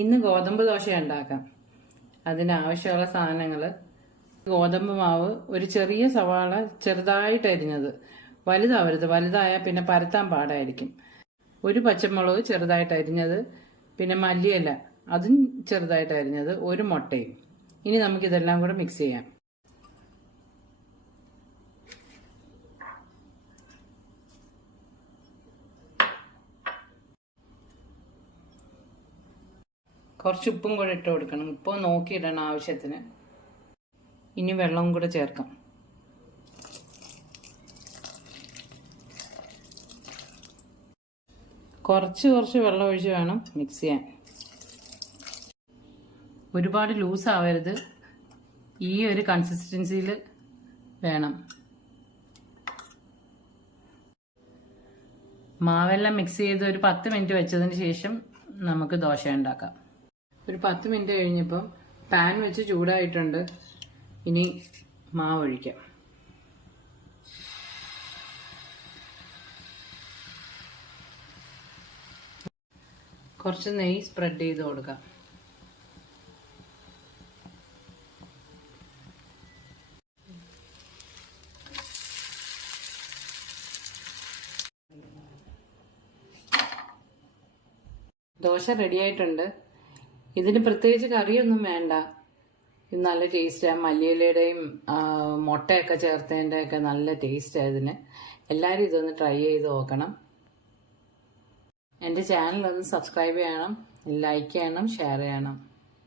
ഇന്ന് ഗോതമ്പ് ദോശ ഉണ്ടാക്കാം. അതിനാവശ്യമുള്ള സാധനങ്ങൾ: ഗോതമ്പ് മാവ്, ഒരു ചെറിയ സവാള ചെറുതായിട്ട് അരിഞ്ഞത്, വലുതാവരുത്, വലുതായാൽ പിന്നെ പരത്താൻ പാടായിരിക്കും, ഒരു പച്ചമുളക് ചെറുതായിട്ട് അരിഞ്ഞത്, പിന്നെ മല്ലിയില അതും ചെറുതായിട്ട് അരിഞ്ഞത്, ഒരു മുട്ടയും. ഇനി നമുക്കിതെല്ലാം കൂടെ മിക്സ് ചെയ്യാം. കുറച്ച് ഉപ്പും കൂടെ ഇട്ട് കൊടുക്കണം. ഉപ്പ് നോക്കിയിടണം ആവശ്യത്തിന്. ഇനി വെള്ളവും കൂടെ ചേർക്കാം. കുറച്ച് വെള്ളം ഒഴിച്ച് വേണം മിക്സ് ചെയ്യാൻ. ഒരുപാട് ലൂസ് ആവരുത്, ഈ ഒരു കൺസിസ്റ്റൻസിയിൽ വേണം. മാവെല്ലാം മിക്സ് ചെയ്ത് ഒരു 10 മിനിറ്റ് വെച്ചതിന് ശേഷം നമുക്ക് ദോശ ഉണ്ടാക്കാം. ഒരു 10 മിനിറ്റ് കഴിഞ്ഞപ്പം പാൻ വെച്ച് ചൂടായിട്ടുണ്ട്. ഇനി മാവ് ഒഴിക്കാം. കുറച്ച് നെയ്യ് സ്പ്രെഡ് ചെയ്ത് കൊടുക്കാം. ദോശ റെഡിയായിട്ടുണ്ട്. ഇതിന് പ്രത്യേകിച്ച് കറിയൊന്നും വേണ്ട. ഇത് നല്ല ടേസ്റ്റാണ്. മല്ലിയിലയുടെയും മുട്ടയൊക്കെ ചേർത്തതിൻ്റെ ഒക്കെ നല്ല ടേസ്റ്റാണ് ഇതിന്. എല്ലാവരും ഇതൊന്ന് ട്രൈ ചെയ്ത് നോക്കണം. എൻ്റെ ചാനൽ ഒന്ന് സബ്സ്ക്രൈബ് ചെയ്യണം, ലൈക്ക് ചെയ്യണം, ഷെയർ ചെയ്യണം.